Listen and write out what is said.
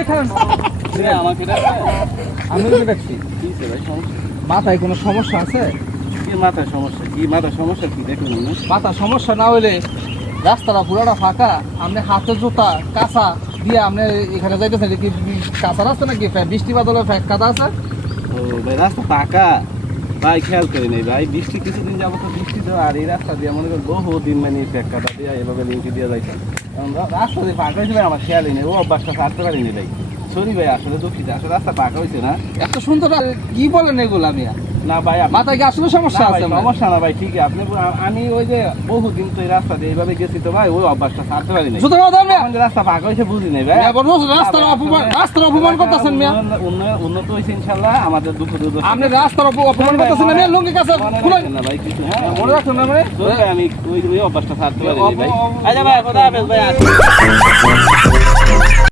ভাই খান আমাকে আমি দেখছি মাথায় কোনো সমস্যা আছে? কি মাথায় সমস্যা? কি মাথায় সমস্যা কি দেখুন না? মাথা সমস্যা না হইলে রাস্তাটা পুরোটা ফাঁকা, আপনি হাতে জুতা কাঁচা দিয়ে আপনি এখানে যাইতেছেন কি কাঁচা রাস্তা নাকি বৃষ্টি বাদলে কাদা আছে? ও ভাই রাস্তা পাকা ভাই, খেয়াল করি নাই ভাই, বৃষ্টি কিছুদিন যাবো তো বৃষ্টি তো, আর এই রাস্তা দিয়ে মনে করেন বহুদিন মানে কাদা দিয়ে এভাবে লিঙ্কি দিয়ে যাইতাম। রাস্তা দিয়ে পাকা হয়েছে ভাই, আমার খেয়ালই নেই, ও অভ্যাসটা ছাড়তে পারিনি ভাই। সরি ভাই, আসলে দুঃখিত, আসলে রাস্তা পাকা হয়েছে না। এত সুন্দর কি বলেন এগুলো? আমি না ভাই, মাথায় কি আসলে সমস্যা আছে? সমস্যা না ভাই, ঠিক আছে। আপনি আমি ওই যে বহুদিন তো এই রাস্তা দিয়ে এইভাবে গেছি তো ভাই, ওই অভ্যাসটা ছাড়তে পারি নাই। রাস্তা পাকা হয়েছে বুঝি নাই ভাই, রাস্তার অপমান করতেছেন মিয়া। উন্নত হয়েছে ইনশাল্লাহ, আমাদের দুঃখ দুর্দশা। আপনি রাস্তার অপমান করতেছেন না মিয়া, লুঙ্গি কাছে না ভাই কিছু, হ্যাঁ মনে রাখছেন না ভাই, আমি ওই অভ্যাসটা ছাড়তে পারি ভাই। আচ্ছা ভাই, খোদা হাফেজ ভাই।